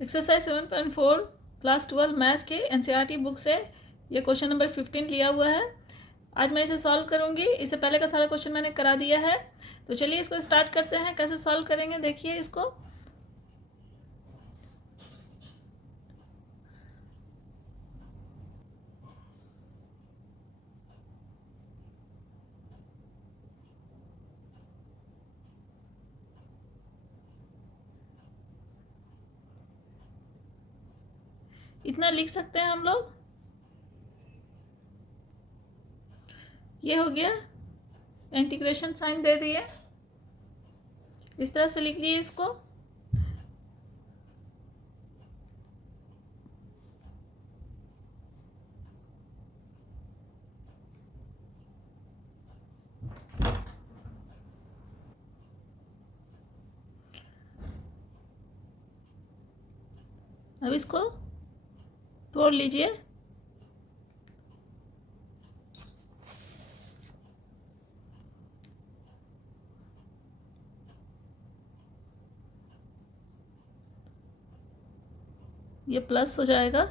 Exercise 7.4 class 12 maths के NCERT book से ये क्वेश्चन नंबर 15 लिया हुआ है। आज मैं इसे सॉल्व करूंगी। इससे पहले का सारा क्वेश्चन मैंने करा दिया है। तो चलिए इसको स्टार्ट करते हैं। कैसे सॉल्व करेंगे देखिए इसको। इतना लिख सकते हैं हम लोग। ये हो गया, इंटीग्रेशन साइन दे दिए, इस तरह से लिख दिए इसको। अब इसको तोड़ लीजिए। ये प्लस हो जाएगा,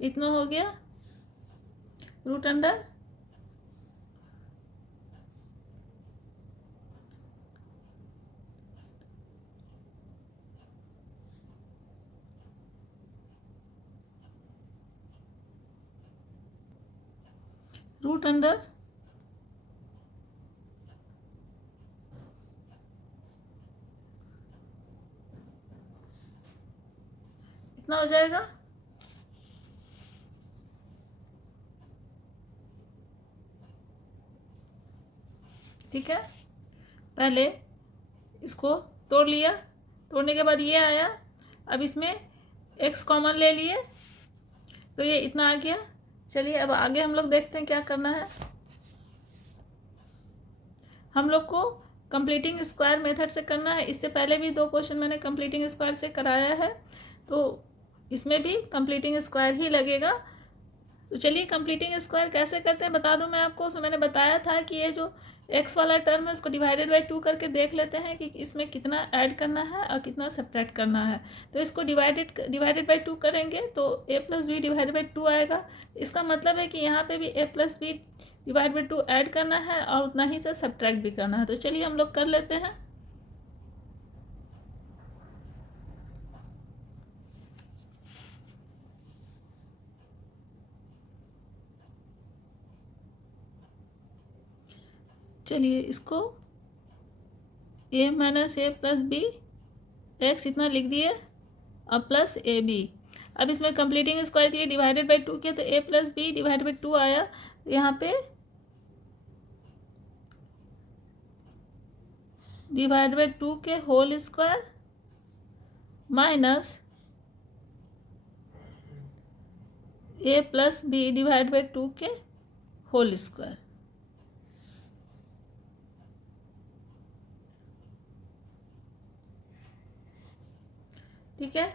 इतना हो गया रूट अंडर रूट अंडर इतना हो जाएगा। ठीक है, पहले इसको तोड़ लिया, तोड़ने के बाद ये आया। अब इसमें x कॉमन ले लिए तो ये इतना आ गया। चलिए अब आगे हम लोग देखते हैं क्या करना है। हम लोग को कंप्लीटिंग स्क्वायर मेथड से करना है। इससे पहले भी 2 क्वेश्चन मैंने कंप्लीटिंग स्क्वायर से कराया है, तो इसमें भी कंप्लीटिंग स्क्वायर ही लगेगा। तो चलिए कंप्लीटिंग स्क्वायर कैसे करते हैं बता दूं मैं आपको। उसमें मैंने बताया था कि ये जो x वाला टर्म है उसको डिवाइडेड बाई 2 करके देख लेते हैं कि इसमें कितना ऐड करना है और कितना सब्ट्रैक्ट करना है। तो इसको डिवाइडेड बाई 2 करेंगे तो a plus b divided by 2 आएगा। इसका मतलब है कि यहाँ पे भी a plus b divide by 2 add करना है और उतना ही से सब्ट्रैक्ट भी करना है। तो चलिए हम लोग कर लेते हैं। चलिए इसको a minus a plus b x इतना लिख दिए और प्लस ए बी। अब इसमें कंप्लीटिंग स्क्वायर के लिए डिवाइडेड बाई 2 किया तो a plus b divided by 2 आया। तो यहाँ पे डिवाइड बाई 2 के whole square minus a plus b divide by 2 के होल स्क्वायर। ठीक है,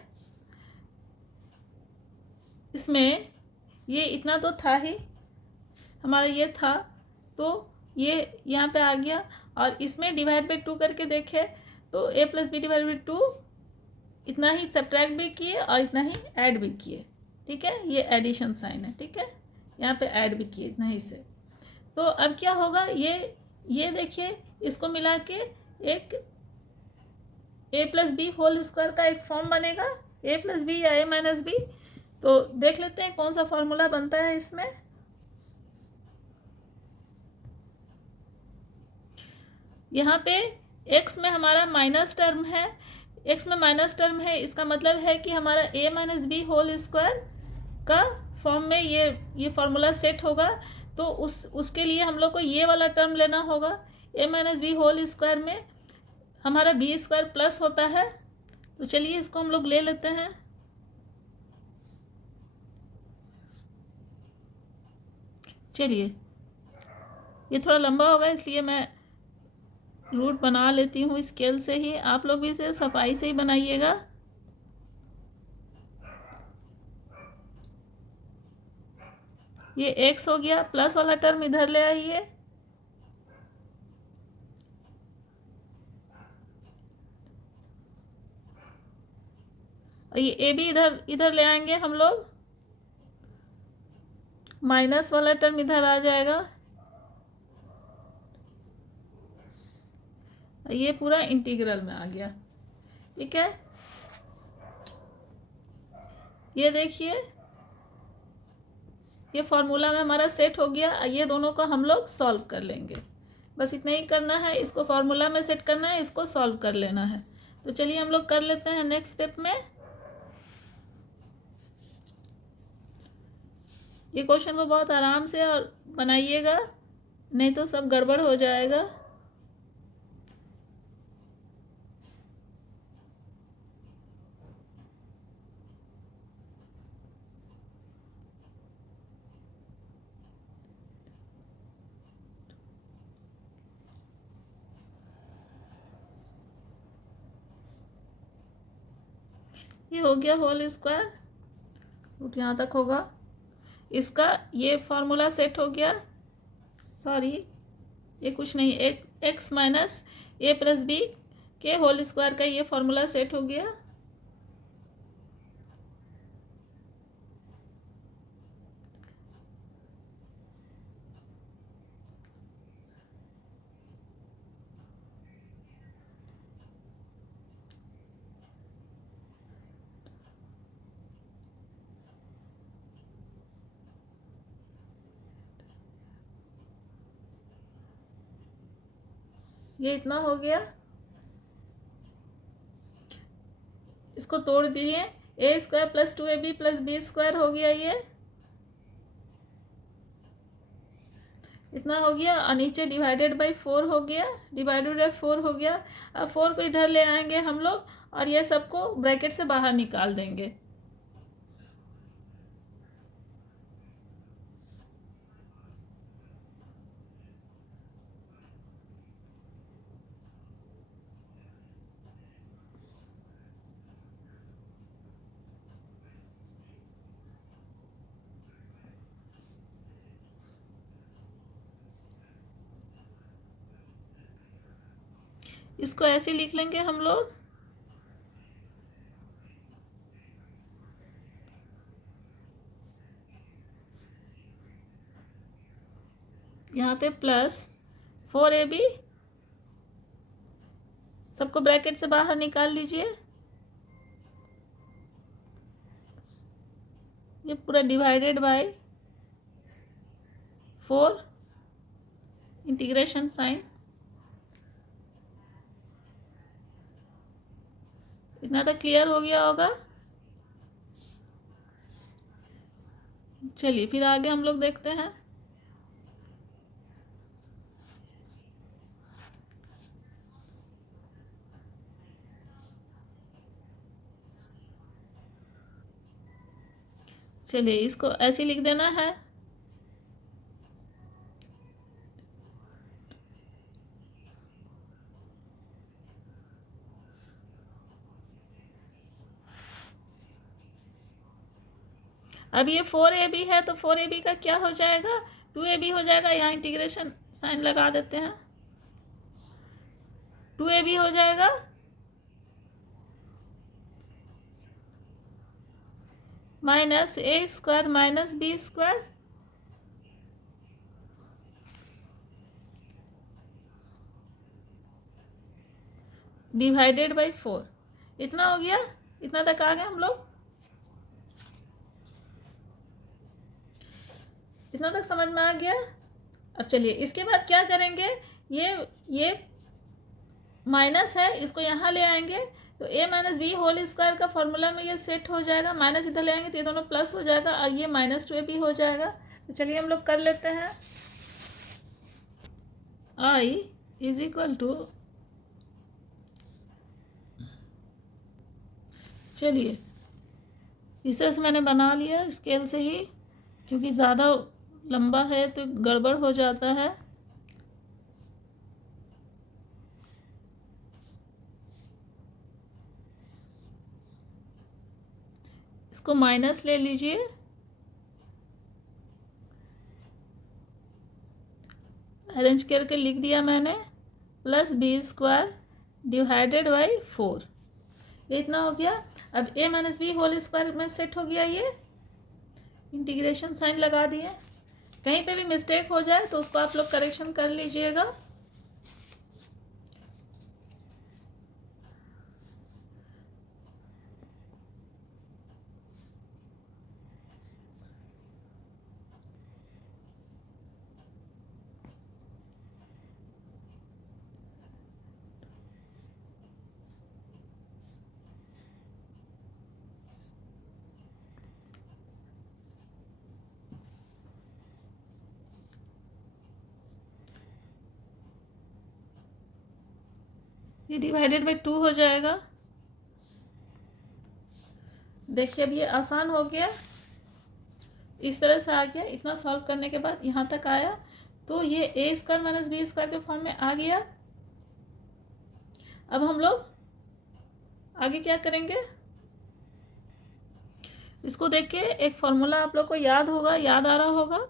इसमें ये इतना तो था ही, हमारा ये था, तो ये यहाँ पे आ गया। और इसमें डिवाइड बाई 2 करके देखे तो a plus b divide by 2 इतना ही सब्ट्रैक्ट भी किए और इतना ही ऐड भी किए। ठीक है, ये एडिशन साइन है। ठीक है, यहाँ पे ऐड भी किए इतना ही से। तो अब क्या होगा, ये देखिए इसको मिला के एक a plus b whole square का एक फॉर्म बनेगा, a प्लस बी या a माइनस बी। तो देख लेते हैं कौन सा फॉर्मूला बनता है इसमें। यहाँ पे x में हमारा माइनस टर्म है, x में माइनस टर्म है, इसका मतलब है कि हमारा a minus b whole square का फॉर्म में ये फॉर्मूला सेट होगा। तो उसके लिए हम लोग को ये वाला टर्म लेना होगा। a minus b whole square में हमारा बी स्क्वायर प्लस होता है। तो चलिए इसको हम लोग ले लेते हैं। चलिए ये थोड़ा लंबा होगा इसलिए मैं रूट बना लेती हूँ स्केल से ही। आप लोग भी इसे सफाई से ही बनाइएगा। ये x हो गया, प्लस वाला टर्म इधर ले आइए, और ये ए भी इधर इधर ले आएंगे हम लोग, माइनस वाला टर्म इधर आ जाएगा, ये पूरा इंटीग्रल में आ गया। ठीक है, ये देखिए ये फॉर्मूला में हमारा सेट हो गया। ये दोनों को हम लोग सॉल्व कर लेंगे, बस इतना ही करना है, इसको फॉर्मूला में सेट करना है, इसको सॉल्व कर लेना है। तो चलिए हम लोग कर लेते हैं नेक्स्ट स्टेप में। ये क्वेश्चन को बहुत आराम से और बनाइएगा, नहीं तो सब गड़बड़ हो जाएगा। ये हो गया होल स्क्वायर, रूट यहाँ तक होगा, इसका ये फॉर्मूला सेट हो गया। सॉरी ये कुछ नहीं, एक x minus a plus B के होल स्क्वायर का ये फॉर्मूला सेट हो गया। ये इतना हो गया, इसको तोड़ दिए, a square plus 2ab plus b square हो गया, ये इतना हो गया, और नीचे डिवाइडेड बाई 4 हो गया, डिवाइडेड बाई 4 हो गया। अब 4 को इधर ले आएंगे हम लोग और ये सबको ब्रैकेट से बाहर निकाल देंगे। इसको ऐसे लिख लेंगे हम लोग, यहाँ पे प्लस 4ab, सबको ब्रैकेट से बाहर निकाल लीजिए, ये पूरा डिवाइडेड बाय 4, इंटीग्रेशन साइन, इतना तक क्लियर हो गया होगा। चलिए फिर आगे हम लोग देखते हैं। चलिए इसको ऐसे लिख देना है, अब ये 4ab है तो 4ab का क्या हो जाएगा, 2ab हो जाएगा, यहाँ इंटीग्रेशन साइन लगा देते हैं, 2ab हो जाएगा, minus a square minus b square, divided by 4, इतना हो गया, इतना तक आ गए हम लोग, इतना तक समझ में आ गया। अब चलिए इसके बाद क्या करेंगे, ये माइनस है, इसको यहाँ ले आएंगे तो a minus b whole square का फॉर्मूला में ये सेट हो जाएगा, माइनस इधर ले आएंगे तो ये दोनों प्लस हो जाएगा और ये माइनस 2ab हो जाएगा। तो चलिए हम लोग कर लेते हैं, i इज इक्वल टू, चलिए इस तरह से मैंने बना लिया स्केल से ही, क्योंकि ज़्यादा लंबा है तो गड़बड़ हो जाता है। इसको माइनस ले लीजिए, अरेंज करके लिख दिया मैंने, plus b square divided by 4, ये इतना हो गया। अब a minus b whole square में सेट हो गया। ये इंटीग्रेशन साइन लगा दिए। कहीं पे भी मिस्टेक हो जाए तो उसको आप लोग करेक्शन कर लीजिएगा। ये डिवाइडेड बाई 2 हो जाएगा। देखिए अब ये आसान हो गया। इस तरह से आ गया। इतना सॉल्व करने के बाद यहाँ तक आया तो ये ए स्क्वायर माइनस बी स्क्वायर के फॉर्म में आ गया। अब हम लोग आगे क्या करेंगे, इसको देख के एक फॉर्मूला आप लोग को याद होगा, याद आ रहा होगा।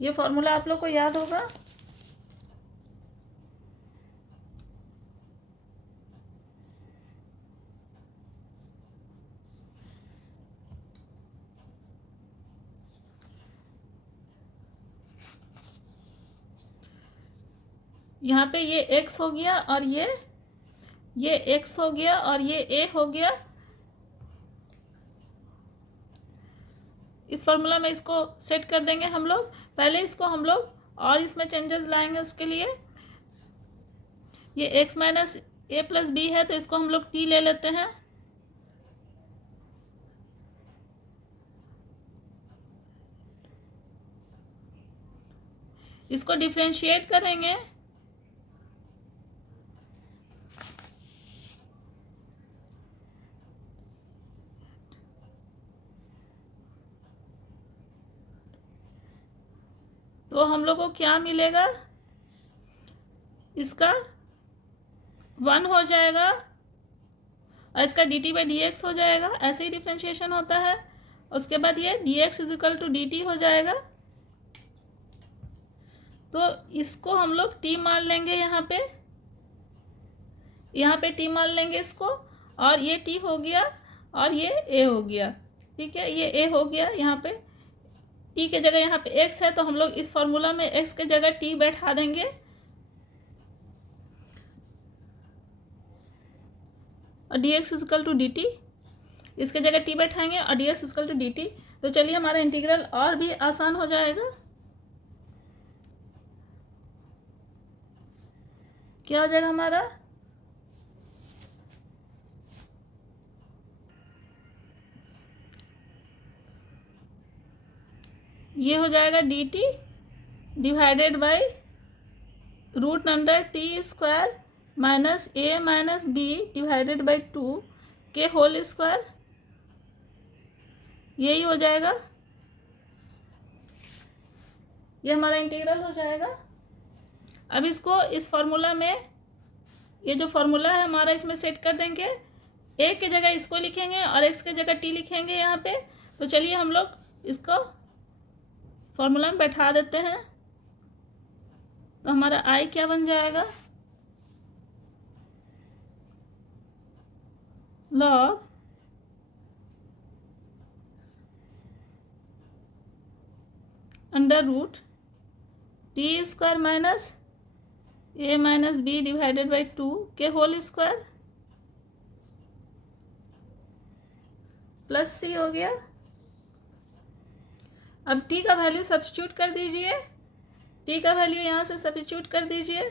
ये फॉर्मूला आप लोग को याद होगा। यहाँ पे ये x हो गया और ये x हो गया और ये a हो गया। इस फॉर्मूला में इसको सेट कर देंगे हम लोग। पहले इसको हम लोग और इसमें चेंजेस लाएंगे। उसके लिए ये x minus a plus B है तो इसको हम लोग t ले लेते हैं। इसको डिफरेंशिएट करेंगे तो हम लोग को क्या मिलेगा, इसका 1 हो जाएगा और इसका D T by D x हो जाएगा। ऐसे ही डिफ्रेंशिएशन होता है। उसके बाद ये d x is equal to d t हो जाएगा। तो इसको हम लोग t मान लेंगे। यहाँ पे t मान लेंगे इसको। और ये t हो गया और ये a हो गया। ठीक है, ये a हो गया। यहाँ पे t के जगह यहाँ पे x है तो हम लोग इस फॉर्मूला में x के जगह t बैठा देंगे और d x is equal to d t, इसके जगह t बैठाएंगे और d x is equal to d t. तो चलिए हमारा इंटीग्रल और भी आसान हो जाएगा। क्या हो जाएगा हमारा, ये हो जाएगा d t divided by root under t square minus a minus b divided by 2 के होल स्क्वायर। यही हो जाएगा। ये हमारा इंटीग्रल हो जाएगा। अब इसको इस फॉर्मूला में, ये जो फॉर्मूला है हमारा, इसमें सेट कर देंगे। ए के जगह इसको लिखेंगे और एक्स के जगह टी लिखेंगे यहाँ पे। तो चलिए हम लोग इसको फॉर्मूला में बैठा देते हैं। तो हमारा आई क्या बन जाएगा, log under root t square minus a minus b divided by 2 के होल स्क्वायर प्लस सी हो गया। अब t का वैल्यू सब्स्टिट्यूट कर दीजिए। t का वैल्यू यहाँ से सब्स्टिट्यूट कर दीजिए।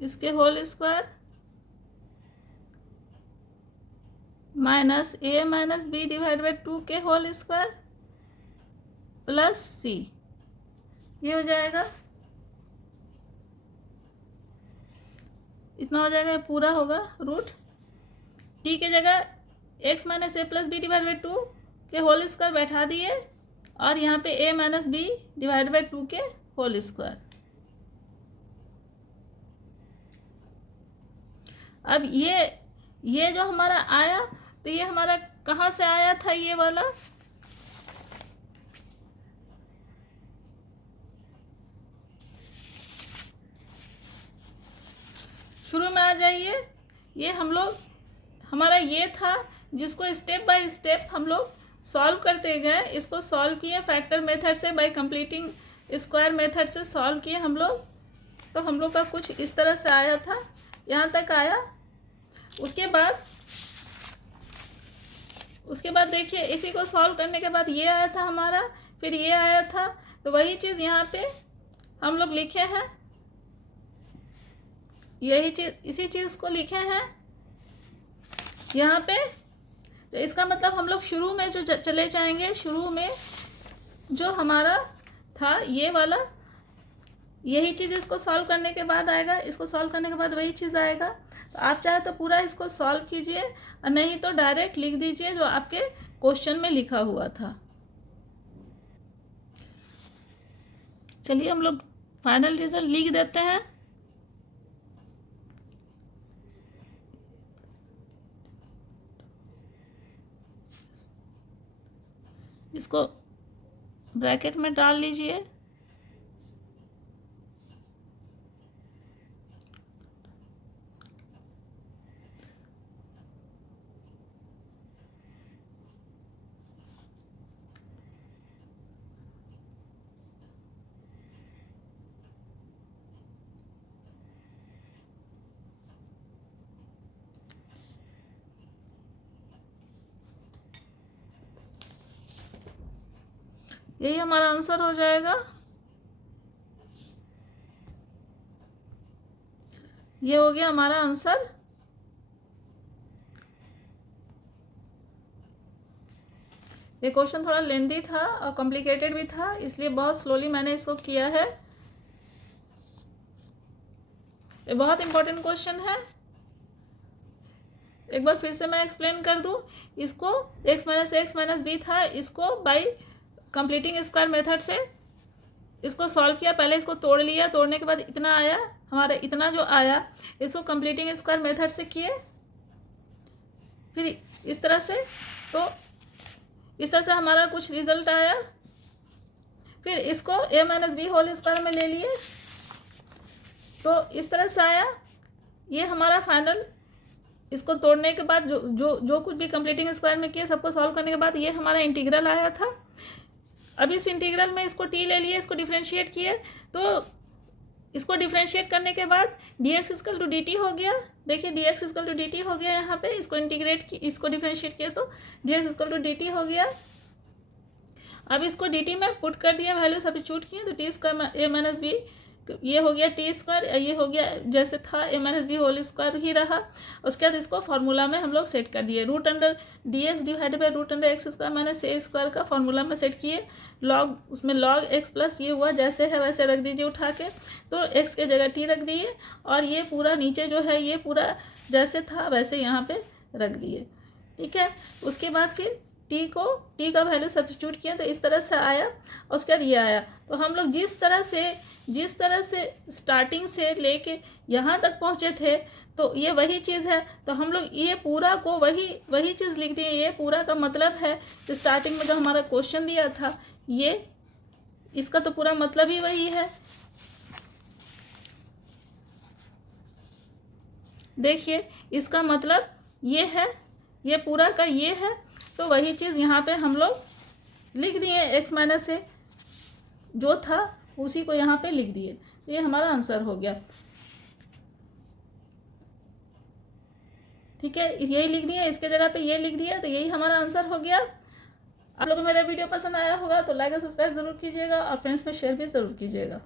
इसके whole square minus a minus b divide by 2 के होल स्क्वायर प्लस सी, ये हो जाएगा, इतना हो जाएगा, पूरा होगा रूट टी के जगह x minus a plus b divide by 2 के होल स्क्वायर बैठा दिए और यहाँ पे a minus b divide by 2 के होल स्क्वायर। अब ये जो हमारा आया, तो ये हमारा कहाँ से आया था, ये वाला शुरू में आ जाइए। ये हम लोग, हमारा ये था जिसको स्टेप बाय स्टेप हम लोग सॉल्व करते गए, इसको सॉल्व किए फैक्टर मेथड से, बाय कंप्लीटिंग स्क्वायर मेथड से सॉल्व किए हम लोग। तो हम लोग का कुछ इस तरह से आया था, यहाँ तक आया। उसके बाद देखिए, इसी को सॉल्व करने के बाद ये आया था हमारा, फिर ये आया था, तो वही चीज़ यहाँ पे हम लोग लिखे हैं, यही चीज़, इसी चीज़ को लिखे हैं यहाँ पे। तो इसका मतलब हम लोग शुरू में जो चले जाएंगे, शुरू में जो हमारा था ये वाला, यही चीज़ इसको सॉल्व करने के बाद आएगा, इसको सॉल्व करने के बाद वही चीज़ आएगा। तो आप चाहे तो पूरा इसको सॉल्व कीजिए और नहीं तो डायरेक्ट लिख दीजिए जो आपके क्वेश्चन में लिखा हुआ था। चलिए हम लोग फाइनल रिजल्ट लिख देते हैं। इसको ब्रैकेट में डाल लीजिए। यही हमारा आंसर हो जाएगा। ये हो गया हमारा आंसर। ये क्वेश्चन थोड़ा लेंदी था और कॉम्प्लिकेटेड भी था, इसलिए बहुत स्लोली मैंने इसको किया है। ये बहुत इंपॉर्टेंट क्वेश्चन है। एक बार फिर से मैं एक्सप्लेन कर दूं, इसको x माइनस बी था, इसको बाय कंप्लीटिंग स्क्वायर मेथड से इसको सॉल्व किया। पहले इसको तोड़ लिया, तोड़ने के बाद इतना आया हमारा, इतना जो आया इसको कंप्लीटिंग स्क्वायर मेथड से किए, फिर इस तरह से, तो इस तरह से हमारा कुछ रिजल्ट आया। फिर इसको a minus b whole square में ले लिए, तो इस तरह से आया। ये हमारा फाइनल, इसको तोड़ने के बाद जो कुछ भी कंप्लीटिंग स्क्वायर में किए, सबको सॉल्व करने के बाद ये हमारा इंटीग्रल आया था। अब इस इंटीग्रल में इसको t ले लिए, इसको डिफ्रेंशिएट किए, तो इसको डिफ्रेंशिएट करने के बाद dx इक्वल टू dt हो गया। देखिए dx इक्वल टू dt हो गया यहाँ पे, इसको इंटीग्रेट की, इसको डिफ्रेंशिएट किया तो dx इक्वल टू dt हो गया। अब इसको dt में पुट कर दिया, वैल्यू सब्स्टिट्यूट किए, तो t square a minus b, ये हो गया टी स्क्वायर, ये हो गया जैसे था a minus b whole square ही रहा। उसके बाद इसको फार्मूला में हम लोग सेट कर दिए, root under dx divide by root under x square minus a square का फार्मूला में सेट किए। लॉग, उसमें लॉग एक्स प्लस ये हुआ, जैसे है वैसे रख दीजिए उठा के, तो एक्स के जगह टी रख दिए, और ये पूरा नीचे जो है ये पूरा जैसे था वैसे यहाँ पे रख दिए। ठीक है, उसके बाद फिर टी का वैल्यू सब्स्टिट्यूट किया, तो इस तरह से आया। उसके बाद ये आया। तो हम लोग जिस तरह से स्टार्टिंग से लेके यहाँ तक पहुँचे थे, तो ये वही चीज़ है। तो हम लोग ये पूरा को वही चीज़ लिख दिए। ये पूरा का मतलब है कि स्टार्टिंग में जो हमारा क्वेश्चन दिया था, ये इसका तो पूरा मतलब ही वही है। देखिए इसका मतलब ये है, ये पूरा का ये है, तो वही चीज़ यहाँ पे हम लोग लिख दिए। x माइनस ए जो था उसी को यहाँ पे लिख दिए, तो ये हमारा आंसर हो गया। ठीक है, यही लिख दिया, इसके जगह पे ये लिख दिया, तो यही हमारा आंसर हो गया। आप लोगों को मेरा वीडियो पसंद आया होगा तो लाइक और सब्सक्राइब ज़रूर कीजिएगा और फ्रेंड्स में शेयर भी ज़रूर कीजिएगा।